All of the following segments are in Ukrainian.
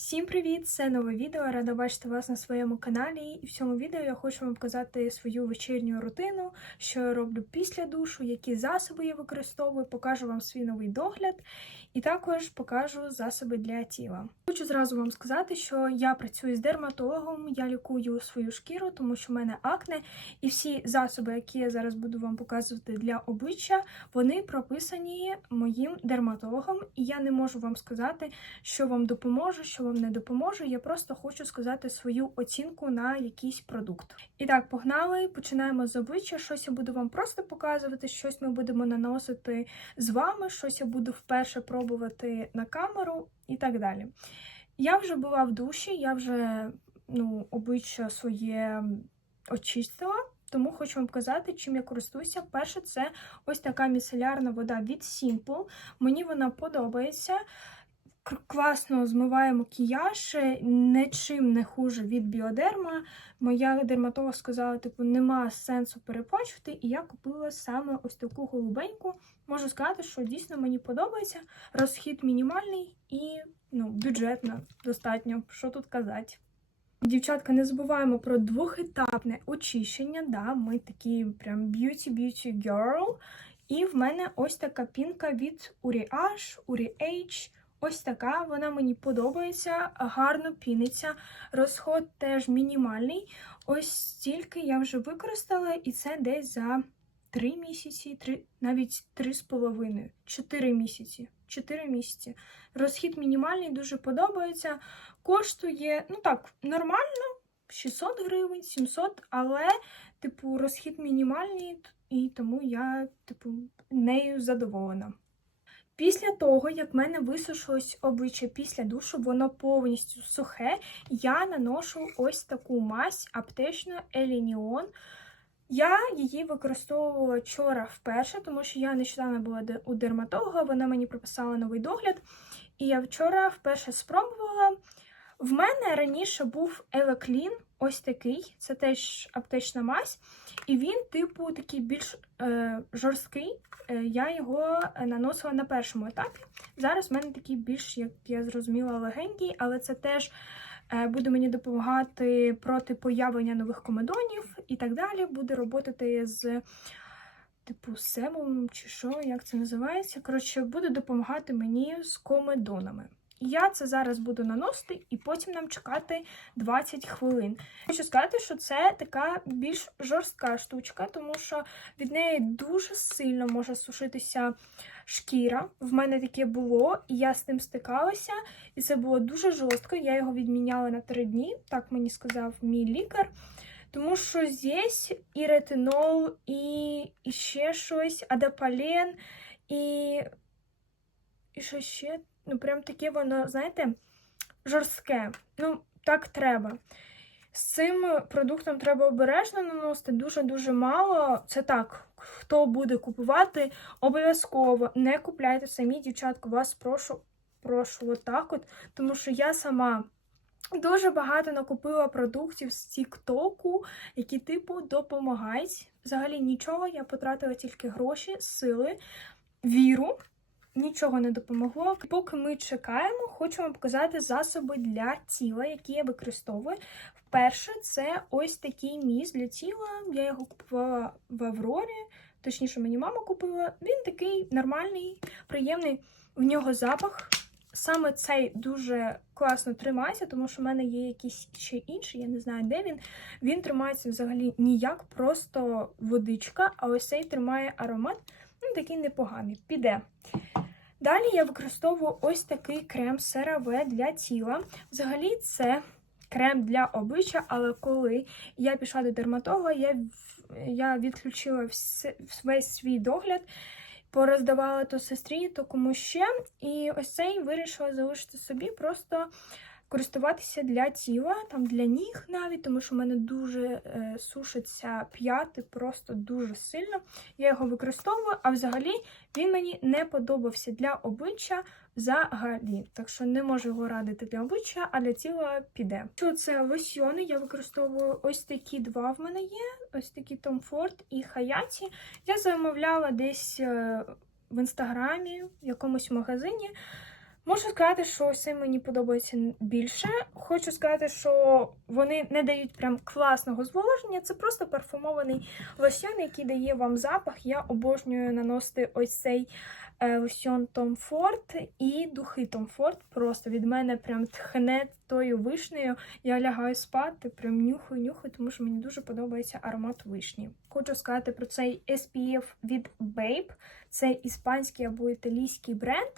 Всім привіт! Це нове відео. Рада бачити вас на своєму каналі. І в цьому відео я хочу вам показати свою вечірню рутину, що я роблю після душу, які засоби я використовую, покажу вам свій новий догляд і також покажу засоби для тіла. Хочу зразу вам сказати, що я працюю з дерматологом, я лікую свою шкіру, тому що в мене акне, і всі засоби, які я зараз буду вам показувати для обличчя, вони прописані моїм дерматологом, і я не можу вам сказати, що вам допоможе, що вам не допоможе. Я просто хочу сказати свою оцінку на якийсь продукт. І так, погнали. Починаємо з обличчя. Щось я буду вам просто показувати, щось ми будемо наносити з вами, щось я буду вперше пробувати на камеру і так далі. Я вже була в душі, я вже ну, обличчя своє очистила. Тому хочу вам показати, чим я користуюся. Перше, це ось така міцелярна вода від Simple. Мені вона подобається. Класно змиває макіяж, нічим не хуже від біодерма. Моя дерматолог сказала, типу, нема сенсу переплачувати, і я купила саме ось таку голубеньку. Можу сказати, що дійсно мені подобається. Розхід мінімальний і ну, бюджетно достатньо. Що тут казати? Дівчатка, не забуваємо про двохетапне очищення. Да, ми такі прям beauty-beauty girl. І в мене ось така пінка від Uriage, Uri-H. Ось така, вона мені подобається, гарно піниться. Розход теж мінімальний. Ось стільки я вже використала, і це десь за 3 місяці, 3, навіть 3,5, 4 місяці. 4 місяці. Розхід мінімальний, дуже подобається. Коштує, ну так, нормально, 600 гривень, 700, але, типу, розхід мінімальний, і тому я, типу, нею задоволена. Після того, як в мене висушилось обличчя після душу, воно повністю сухе, я наношу ось таку мазь аптечну Елініон. Я її використовувала вчора вперше, тому що я нещодавно була у дерматолога, вона мені прописала новий догляд. І я вчора вперше спробувала. В мене раніше був Евеклін, ось такий, це теж аптечна мазь, і він, типу, такий більш е, жорсткий. Е, я його наносила на першому етапі. Зараз в мене такий більш, як я зрозуміла, легенький, але це теж е, буде мені допомагати проти появлення нових комедонів і так далі. Буде роботати з. Типу семом чи що, як це називається. Коротше, буде допомагати мені з комедонами. Я це зараз буду наносити, і потім нам чекати 20 хвилин. Хочу сказати, що це така більш жорстка штучка, тому що від неї дуже сильно може сушитися шкіра. В мене таке було, і я з тим стикалася, і це було дуже жорстко. Я його відміняла на 3 дні, так мені сказав мій лікар. Тому що здесь і ретинол, і, і ще щось, адапален, і, і що ще ну, прям таке воно, знаєте, жорстке. Ну, так треба. З цим продуктом треба обережно наносити, дуже-дуже мало. Це так, хто буде купувати, обов'язково не купляйте самі, дівчатку, вас прошу, прошу, отак от, тому що я сама. Дуже багато накупила продуктів з Тіктоку, які, типу, допомагають. Взагалі нічого, я потратила тільки гроші, сили, віру нічого не допомогло. Поки ми чекаємо, хочу вам показати засоби для тіла, які я використовую. Вперше це ось такий міст для тіла. Я його купувала в Аврорі, точніше, мені мама купила. Він такий нормальний, приємний. В нього запах. Саме цей дуже класно тримається, тому що в мене є якийсь ще інший, я не знаю, де він. Він тримається взагалі ніяк, просто водичка, а ось цей тримає аромат. Ну, такий непоганий. Піде. Далі я використовую ось такий крем CeraVe для тіла. Взагалі, це крем для обличчя, але коли я пішла до дерматолога, я, я відключила весь свій догляд, пороздавала то сестрі, то кому ще. І ось цей вирішила залишити собі, просто користуватися для тіла, там для ніг навіть, тому що в мене дуже е, сушаться п'яти, просто дуже сильно. Я його використовую, а взагалі він мені не подобався для обличчя взагалі. Так що не можу його радити для обличчя, а для тіла піде. Що це лосьйони? Я використовую ось такі два в мене є: ось такі Tom Ford і Хаяті. Я замовляла десь е, в інстаграмі, в якомусь магазині. Можу сказати, що ось мені подобається більше. Хочу сказати, що вони не дають прям класного зволоження. Це просто парфумований лосьон, який дає вам запах. Я обожнюю наносити ось цей е, лосьон Tom Ford і духи Tom Ford. Просто від мене прям тхне тою вишнею. Я лягаю спати, прям нюхаю, нюхаю, тому що мені дуже подобається аромат вишні. Хочу сказати про цей SPF від Babe. Це іспанський або італійський бренд.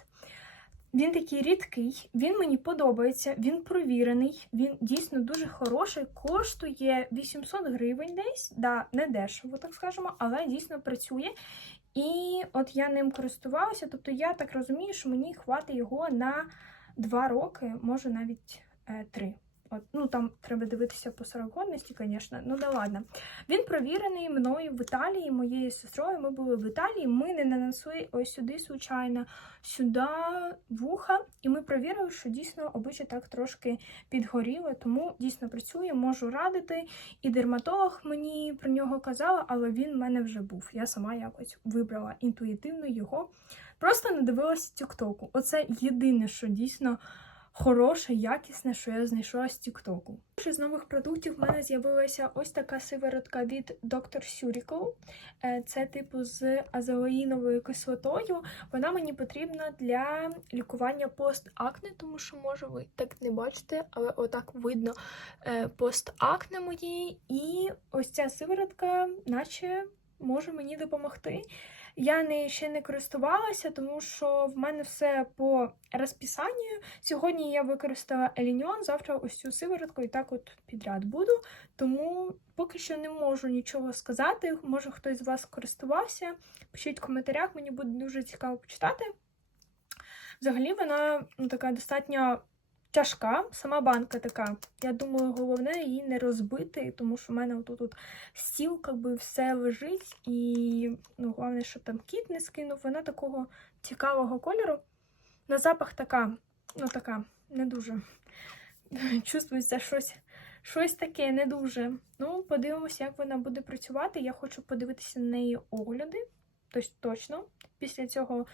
Він такий рідкий, він мені подобається, він провірений, він дійсно дуже хороший, коштує 800 гривень десь, да, не дешево, так скажемо, але дійсно працює. І от я ним користувалася, тобто я так розумію, що мені хватить його на 2 роки, може навіть е, 3. От, ну там треба дивитися по сорокодності, звісно. Ну да ладно. Він провірений мною в Італії, моєю сестрою. Ми були в Італії. Ми не нанесли ось сюди, случайно, сюди вуха, і ми провірили, що дійсно обличчя так трошки підгоріло, тому дійсно працює, можу радити. І дерматолог мені про нього казала, але він в мене вже був. Я сама якось вибрала інтуїтивно його. Просто не дивилася тіктоку. Оце єдине, що дійсно хороше, якісне, що я знайшла з Тіктоку. З нових продуктів в мене з'явилася ось така сиворотка від Dr. Surical. Е, Це типу з азоїновою кислотою. Вона мені потрібна для лікування постакне, тому що, може, ви так не бачите, але отак видно е, постакне мої. І ось ця сиворотка, наче може мені допомогти. Я не, ще не користувалася, тому що в мене все по розписанню. Сьогодні я використала Елініон, завтра ось цю сиворотку і так от підряд буду. Тому поки що не можу нічого сказати. Може хтось з вас користувався. Пишіть в коментарях, мені буде дуже цікаво почитати. Взагалі, вона ну, така достатньо тяжка, сама банка така. Я думаю, головне її не розбити, тому що в мене отут -от стіл, якби все лежить, і ну, головне, щоб там кіт не скинув. Вона такого цікавого кольору. На запах така, ну така, не дуже. Чувствується щось. Щось таке не дуже. Ну, подивимося, як вона буде працювати. Я хочу подивитися на неї огляди. Тобто точно. Після цього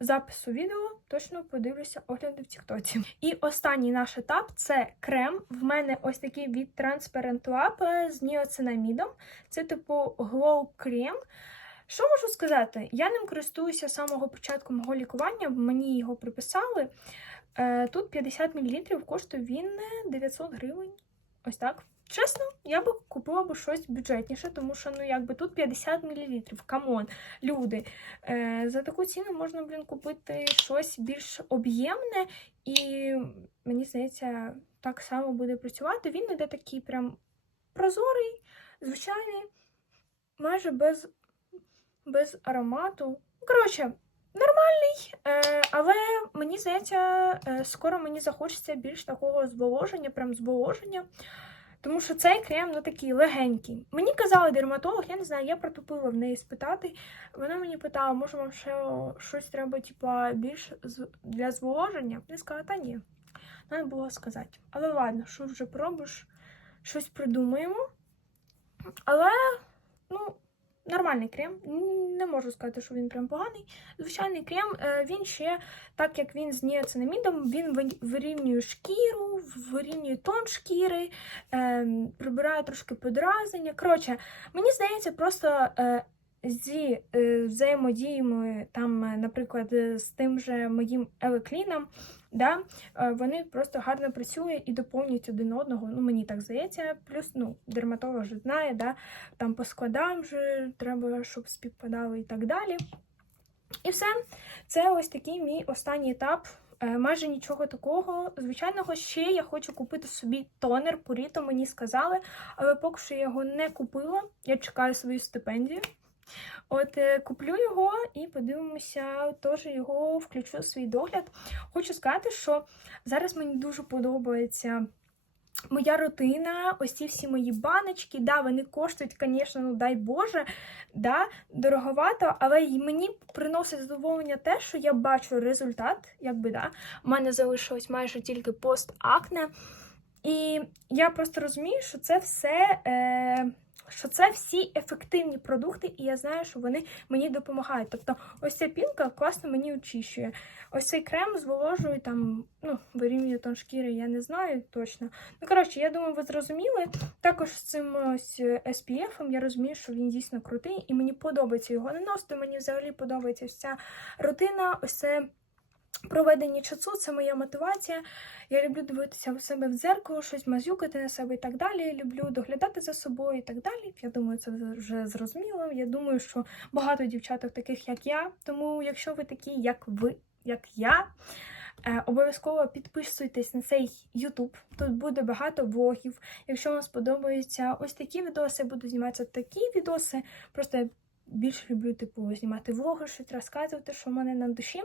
запису відео точно подивлюся огляди в Тіктоці. І останній наш етап це крем. В мене ось такий від Transparent Lab з ніоцинамідом. Це типу Glow крем. Що можу сказати? Я ним користуюся з самого початку мого лікування, мені його приписали. Е, Тут 50 мл, коштує він 900 гривень. Ось так. Чесно, я би купила б щось бюджетніше, тому що ну якби тут 50 мл. Камон, люди. Е, За таку ціну можна, блін, купити щось більш об'ємне, і мені здається, так само буде працювати. Він іде такий прям прозорий, звичайний, майже без, без аромату. Коротше. Нормальний, е, але мені здається, е, скоро мені захочеться більш такого зволоження, прям зволоження. Тому що цей крем ну такий легенький. Мені казали дерматолог, я не знаю, я протупила в неї спитати. Вона мені питала, може вам ще щось треба, типа, більш для зволоження? Я сказала, та ні. Треба було сказати. Але ладно, що вже пробуєш, щось придумаємо. Але, ну, нормальний крем. Не можу сказати, що він прям поганий. Звичайний крем, е, він ще, так як він з ніацинамідом, він вирівнює шкіру, вирівнює тон шкіри, е, прибирає трошки подразнення. Коротше, мені здається, просто. Е, зі взаємодіями, там, наприклад, з тим же моїм елекліном, да, вони просто гарно працюють і доповнюють один одного. Ну, мені так здається. Плюс ну, дерматолог вже знає, да, там по складам вже треба, щоб співпадали і так далі. І все. Це ось такий мій останній етап. Майже нічого такого. Звичайного, ще я хочу купити собі тонер, поріто мені сказали, але поки що я його не купила. Я чекаю свою стипендію. От е, куплю його і подивимося, теж його включу в свій догляд. Хочу сказати, що зараз мені дуже подобається. Моя рутина, ось ці всі мої баночки, да, вони коштують, звісно, ну дай Боже, да, дороговато, але мені приносить задоволення те, що я бачу результат, якби да. У мене залишилось майже тільки пост акне. І я просто розумію, що це все е, що це всі ефективні продукти, і я знаю, що вони мені допомагають. Тобто, ось ця пінка класно мені очищує. Ось цей крем зволожує там, ну, вирівнює тон шкіри, я не знаю точно. Ну, коротше, я думаю, ви зрозуміли. Також з цим ось SPF я розумію, що він дійсно крутий, і мені подобається його наносити. Мені взагалі подобається ця рутина, ось це. Проведення часу це моя мотивація. Я люблю дивитися в себе в дзеркало, щось мазюкати на себе і так далі. Люблю доглядати за собою і так далі. Я думаю, це вже зрозуміло. Я думаю, що багато дівчаток таких, як я. Тому, якщо ви такі, як ви, як я, е, обов'язково підписуйтесь на цей YouTube. Тут буде багато влогів. Якщо вам сподобаються ось такі відоси, буду зніматися такі відоси. Просто більше люблю типу знімати влоги, щось розказувати, що в мене на душі.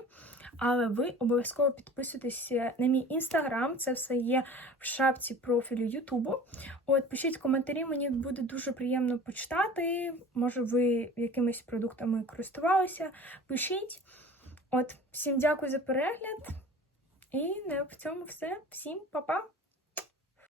Але ви обов'язково підписуйтесь на мій інстаграм, це все є в шапці профілю Ютубу. От, пишіть коментарі, мені буде дуже приємно почитати. Може, ви якимись продуктами користувалися. Пишіть. От, всім дякую за перегляд. І на цьому все. Всім па-па!